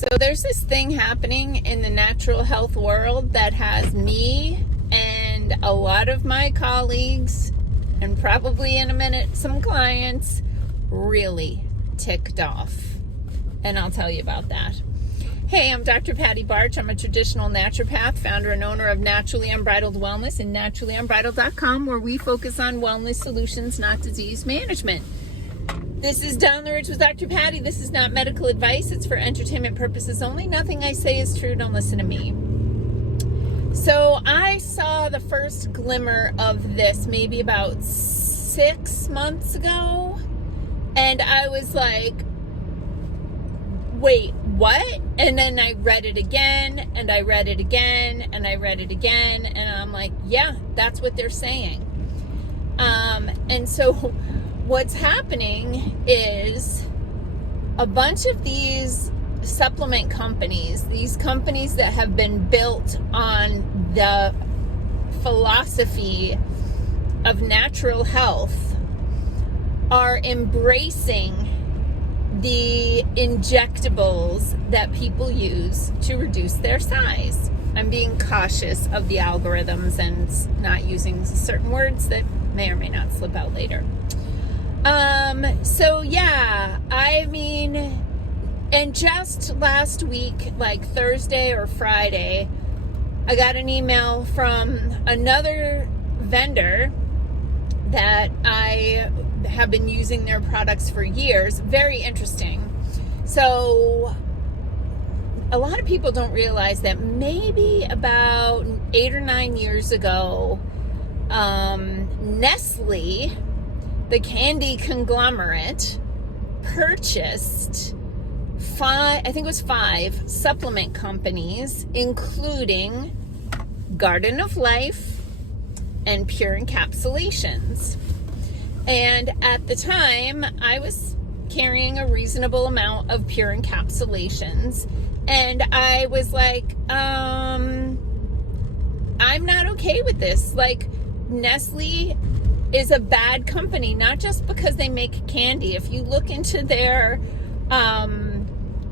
So there's this thing happening in the natural health world that has me and a lot of my colleagues, and probably in a minute some clients, really ticked off. And I'll tell you about that. Hey, I'm Dr. Patty Barch. I'm a traditional naturopath, founder and owner of Naturally Unbridled Wellness and naturallyunbridled.com, where we focus on wellness solutions, not disease management. This is Down the Ridge with Dr. Patty. This is not medical advice. It's for entertainment purposes only. Nothing I say is true. Don't listen to me. So I saw the first glimmer of this maybe about 6 months ago. And I was like, wait, what? And then I read it again, and I read it again, and I read it again. And I'm like, yeah, that's what they're saying. And so what's happening is a bunch of these supplement companies, these companies that have been built on the philosophy of natural health, are embracing the injectables that people use to reduce their size. I'm being cautious of the algorithms and not using certain words that may or may not slip out later. So yeah, I mean, and just last week, like Thursday or Friday, I got an email from another vendor that I have been using their products for years. Very interesting. So a lot of people don't realize that maybe about 8 or 9 years ago, Nestle, the candy conglomerate, purchased five supplement companies, including Garden of Life and Pure Encapsulations. And at the time, I was carrying a reasonable amount of Pure Encapsulations, and I was like, I'm not okay with this. Like, Nestle is a bad company, not just because they make candy. If you look into their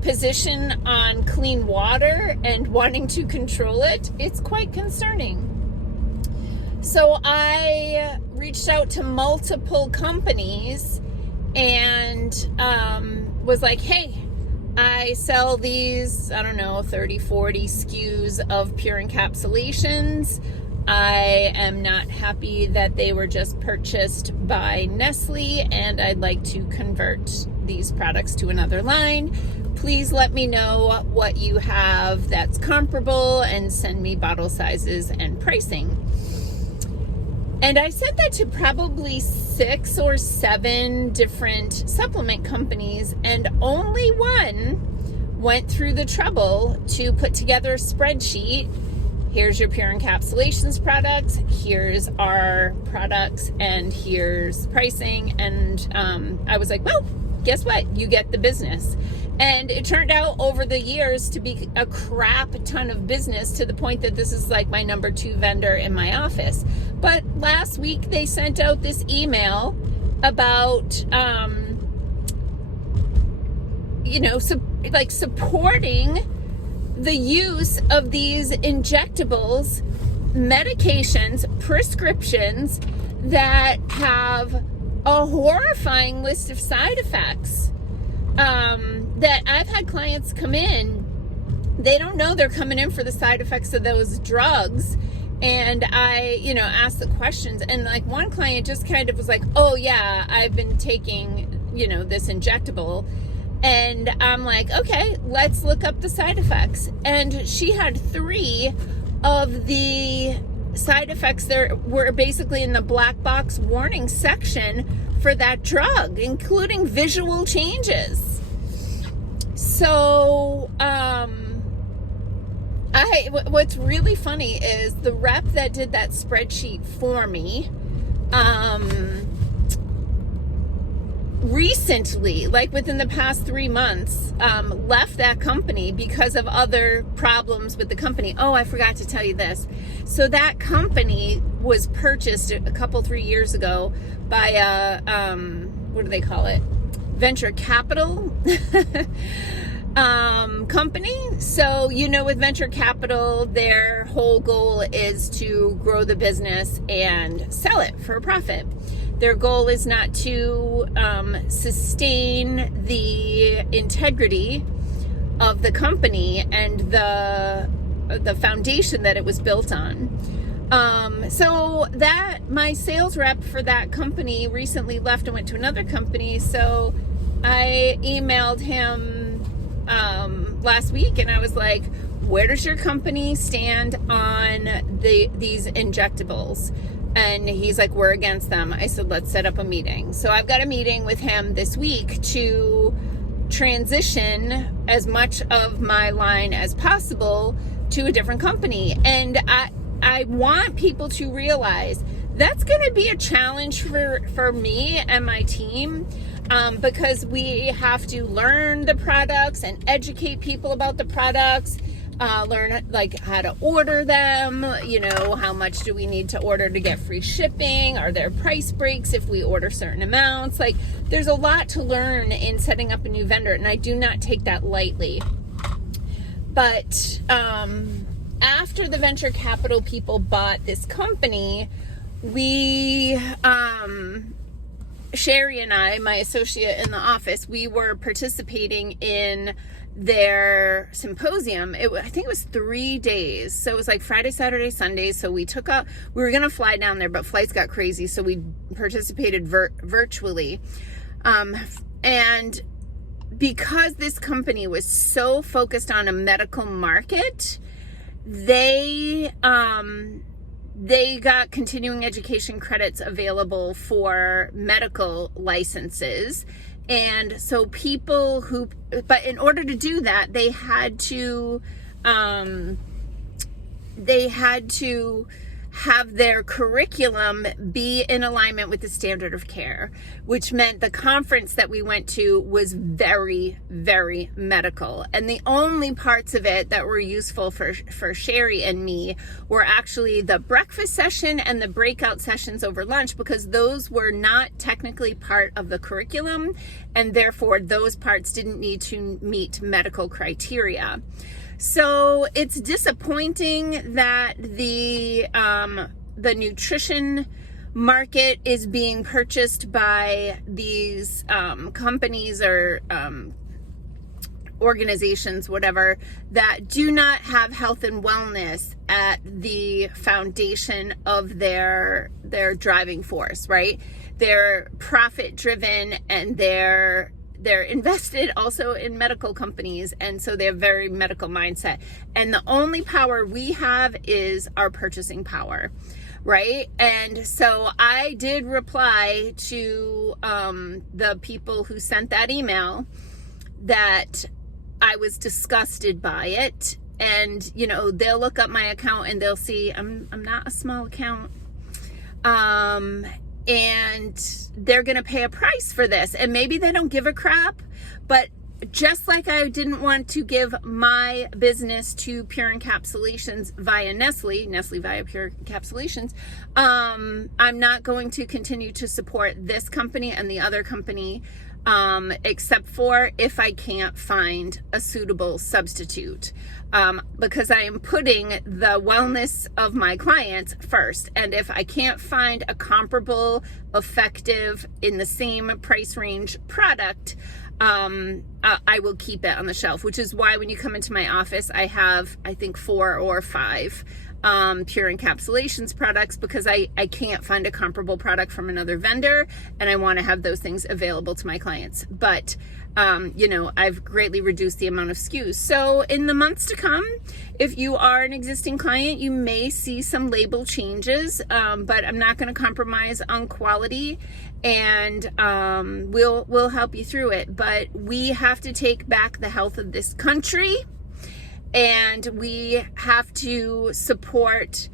position on clean water and wanting to control it, it's quite concerning. So I reached out to multiple companies and was like, hey, I sell these, 30, 40 SKUs of Pure Encapsulations. I am not happy that they were just purchased by Nestle, and I'd like to convert these products to another line. Please let me know what you have that's comparable and send me bottle sizes and pricing. And I sent that to probably 6 or 7 different supplement companies, and only one went through the trouble to put together a spreadsheet. Here's your Pure Encapsulations products, here's our products, and here's pricing. And I was like, well, guess what? You get the business. And it turned out over the years to be a crap ton of business, to the point that this is like my number 2 vendor in my office. But last week they sent out this email about, supporting the use of these injectables, medications, prescriptions that have a horrifying list of side effects. That I've had clients come in, they don't know they're coming in for the side effects of those drugs. And I, asked the questions, and like one client just kind of was like, oh yeah, I've been taking, this injectable. And I'm like, okay, let's look up the side effects. And she had 3 of the side effects there were basically in the black box warning section for that drug, including visual changes. So, what's really funny is the rep that did that spreadsheet for me, recently, like within the past 3 months, left that company because of other problems with the company. Oh, I forgot to tell you this. So that company was purchased a couple, 3 years ago by a, what do they call it? Venture capital company. So, with venture capital, their whole goal is to grow the business and sell it for a profit. Their goal is not to sustain the integrity of the company and the foundation that it was built on. So that my sales rep for that company recently left and went to another company. So I emailed him last week and I was like, where does your company stand on these injectables? And he's like, we're against them. I said, let's set up a meeting. So I've got a meeting with him this week to transition as much of my line as possible to a different company. And I want people to realize that's going to be a challenge for me and my team, because we have to learn the products and educate people about the products, learn like how to order them, how much do we need to order to get free shipping? Are there price breaks if we order certain amounts? Like, there's a lot to learn in setting up a new vendor, and I do not take that lightly. But after the venture capital people bought this company, we, Sherry and I, my associate in the office, we were participating in their symposium. I think it was 3 days. So it was like Friday, Saturday, Sunday. So we were going to fly down there, but flights got crazy. So we participated virtually. And because this company was so focused on a medical market, they got continuing education credits available for medical licenses. And so but in order to do that, they had to have their curriculum be in alignment with the standard of care, which meant the conference that we went to was very, very medical. And the only parts of it that were useful for Sherry and me were actually the breakfast session and the breakout sessions over lunch, because those were not technically part of the curriculum, and therefore those parts didn't need to meet medical criteria. So it's disappointing that the nutrition market is being purchased by these companies or organizations, whatever, that do not have health and wellness at the foundation of their driving force, right? They're profit driven, and they're invested also in medical companies, and so they have very medical mindset. And the only power we have is our purchasing power, right? And so I did reply to the people who sent that email that I was disgusted by it. And they'll look up my account and they'll see I'm not a small account. And they're going to pay a price for this. And maybe they don't give a crap, but just like I didn't want to give my business to Pure Encapsulations via Nestle via Pure Encapsulations, I'm not going to continue to support this company and the other company, except for if I can't find a suitable substitute, because I am putting the wellness of my clients first. And if I can't find a comparable, effective, in the same price range product, I will keep it on the shelf, which is why when you come into my office, I have, I think, 4 or 5 Pure Encapsulations products, because I can't find a comparable product from another vendor, and I want to have those things available to my clients. But I've greatly reduced the amount of SKUs. So in the months to come, if you are an existing client, you may see some label changes, but I'm not going to compromise on quality, and we'll help you through it. But we have to take back the health of this country, and we have to support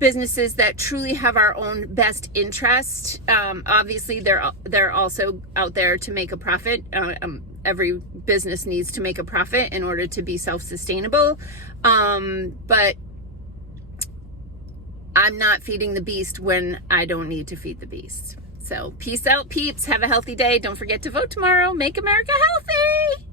businesses that truly have our own best interest. Obviously, they're also out there to make a profit. Every business needs to make a profit in order to be self-sustainable. But I'm not feeding the beast when I don't need to feed the beast. So peace out, peeps. Have a healthy day. Don't forget to vote tomorrow. Make America healthy.